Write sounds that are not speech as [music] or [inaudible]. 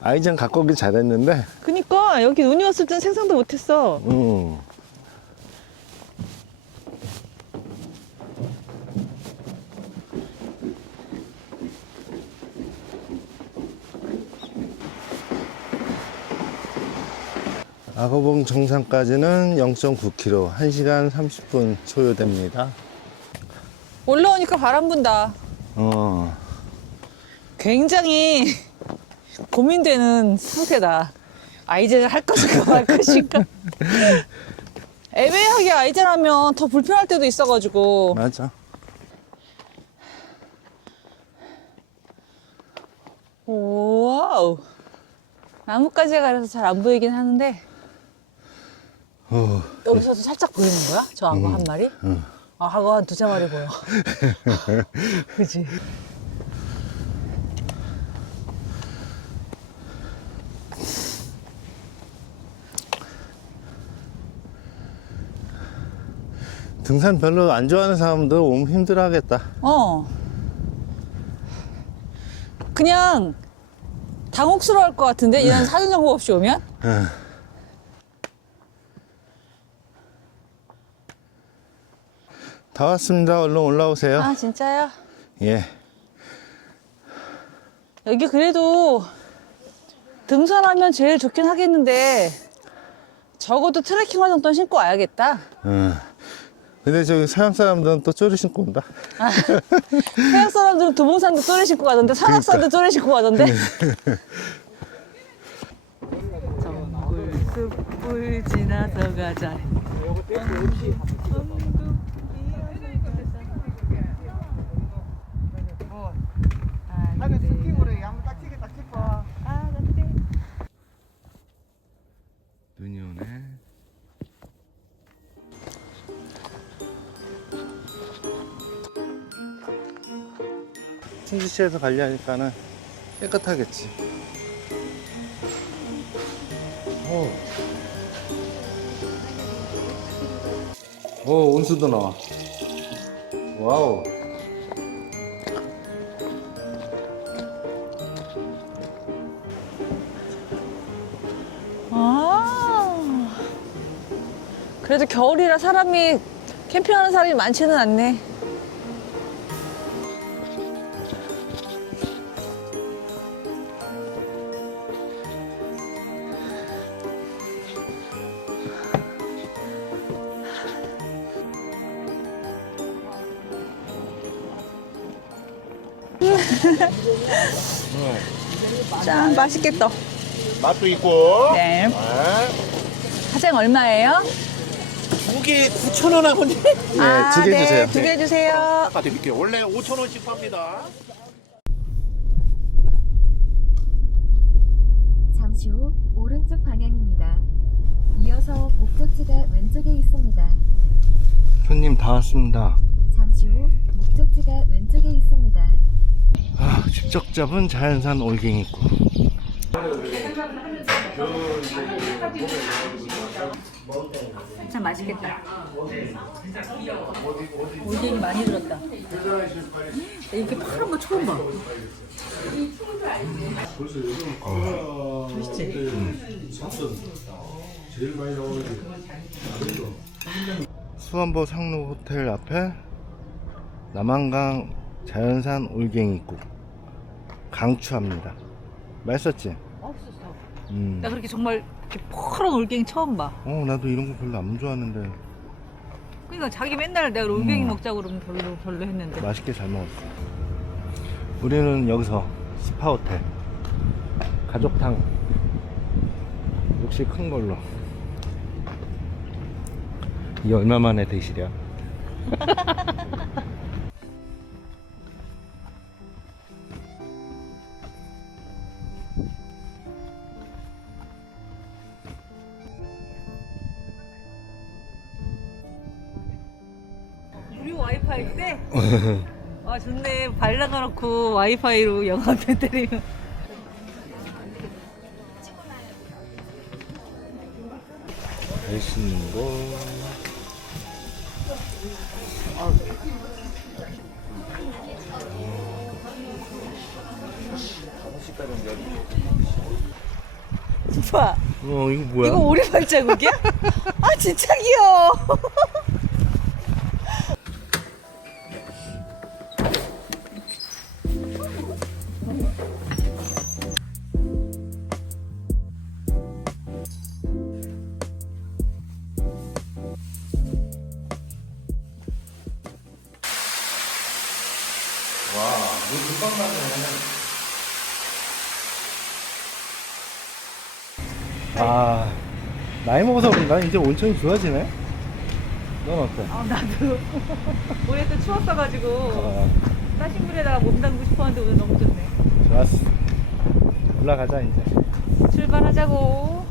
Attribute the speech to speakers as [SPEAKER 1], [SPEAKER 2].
[SPEAKER 1] 아이젠 갖고 오기 잘했는데,
[SPEAKER 2] 그니까 여기 눈이 왔을 땐 생각도 못했어.
[SPEAKER 1] 음. 악어봉 정상까지는 0.9km, 1시간 30분 소요됩니다.
[SPEAKER 2] 올라오니까 바람 분다.
[SPEAKER 1] 어,
[SPEAKER 2] 굉장히 고민되는 상태다. 아이젠을 할 것인가 말 [laughs] 것인가. 애매하게 아이젠 하면 더 불편할 때도 있어가지고.
[SPEAKER 1] 맞아.
[SPEAKER 2] 와우. 나뭇가지가 가려서 잘 안 보이긴 하는데.
[SPEAKER 1] 어,
[SPEAKER 2] 여기서도 살짝 보이는 거야? 저 악어 한 마리? 아, 악어 한 두세 마리 보여. [laughs] [laughs] 그지?
[SPEAKER 1] 등산 별로 안 좋아하는 사람들 오면 힘들어 하겠다.
[SPEAKER 2] 어. 그냥 당혹스러울 것 같은데 이런 사전 정보 없이 오면
[SPEAKER 1] 다 왔습니다. 얼른 올라오세요.
[SPEAKER 2] 아 진짜요?
[SPEAKER 1] 예.
[SPEAKER 2] 여기 그래도 등산하면 제일 좋긴 하겠는데 적어도 트레킹화 정도는 신고 와야겠다.
[SPEAKER 1] 어. 근데 저기 서양 사람들은 또 쪼리 신고 온다.
[SPEAKER 2] 서양 사람들은 두봉산도 쪼리 신고 가던데 설악산도 쪼리 신고 가던데. [laughs] 정글 숲을 지나서 가자.
[SPEAKER 1] 충주시에서 관리하니까는 깨끗하겠지. 오. 오, 온수도 나와. 와우.
[SPEAKER 2] 아. 그래도 겨울이라 사람이 캠핑하는 사람이 많지는 않네. 짠, 맛있겠다.
[SPEAKER 3] 맛도 있고.
[SPEAKER 2] 네. 사장 얼마예요?
[SPEAKER 3] 두 개 9,000원 하고니.
[SPEAKER 1] 네, 두개 주세요.
[SPEAKER 2] 아, 네, 두개 주세요.
[SPEAKER 3] 아까 드릴게요. 원래 5,000원씩 팝니다.
[SPEAKER 4] 잠시 후 오른쪽 방향입니다. 이어서 목적지가 왼쪽에 있습니다.
[SPEAKER 1] 손님 다 왔습니다.
[SPEAKER 4] 잠시 후 목적지가 왼쪽에 있습니다.
[SPEAKER 1] 아, 직접 잡은 자연산 올갱이국.
[SPEAKER 2] 참 맛있겠다. 올갱이 많이 들었다. 이렇게 파란 거 처음 봐. 맛있지?
[SPEAKER 1] 수원보 상로 호텔 앞에 남한강 자연산 올갱이국 강추합니다. 맛있었지?
[SPEAKER 2] 없었어.
[SPEAKER 1] 음.
[SPEAKER 2] 나 그렇게 정말 이렇게 파란 올갱이 처음 봐.
[SPEAKER 1] 어, 나도 이런 거 별로 안 좋아하는데
[SPEAKER 2] 그러니까 자기 맨날 내가 올갱이
[SPEAKER 1] 음.
[SPEAKER 2] 먹자고 그러면 별로 별로 했는데.
[SPEAKER 1] 맛있게 잘 먹었어. 우리는 여기서 스파 호텔 가족탕 역시 큰 걸로. 이게 얼마 만에 드시랴? [laughs]
[SPEAKER 2] 와이파이인데? [laughs] 아 좋네. 발 나가놓고 와이파이로 영화 배터리면.
[SPEAKER 1] 맛있는 거.
[SPEAKER 2] 오빠
[SPEAKER 1] 어 이거 뭐야?
[SPEAKER 2] 이거 오리 발자국이야? [laughs] 아 진짜 귀여워. [laughs]
[SPEAKER 1] 아 나이 먹어서 그런가 이제 온천이 좋아지네. 넌 어때?
[SPEAKER 5] 아, 나도 [laughs] 올해 또 추웠어가지고
[SPEAKER 1] 어,
[SPEAKER 5] 따신 물에다가 몸 담그고 싶었는데 오늘 너무 좋네.
[SPEAKER 1] 좋았어. 올라가자 이제.
[SPEAKER 5] 출발하자고.